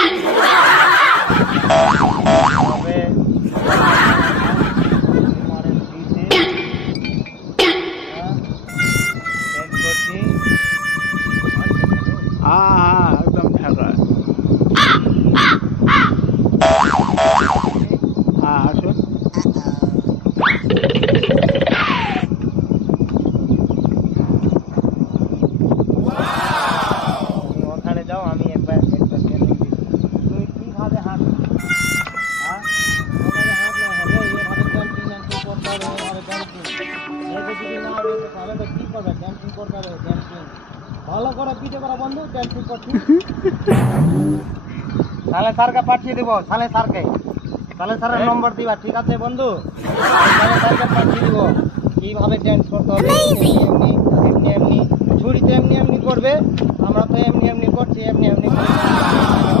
हाँ एकदम ढाका हाँ আসুন ওখানে যাও আমি একবার তুমি কিভাবে হাঁটবে ওখানে হাঁটলে হবে এভাবে ক্যাম্পিং করতে হবে এভাবে ক্যাম্পিং যদি না হবে তাহলে তো কি করবে ক্যাম্পিং করতে হবে ক্যাম্পিং ভালো করে পিঠে করা বন্ধু ক্যাম্পিং করছি তাহলে স্যারকে পাঠিয়ে দেবো তাহলে স্যারের নম্বর দিবা ঠিক আছে বন্ধু তাহলে স্যারকে পাঠিয়ে দেবো কিভাবে ড্যান্স করতে হবে এমনি ছুরিতে এমনি করবে আমরা তো এমনি করছি এমনি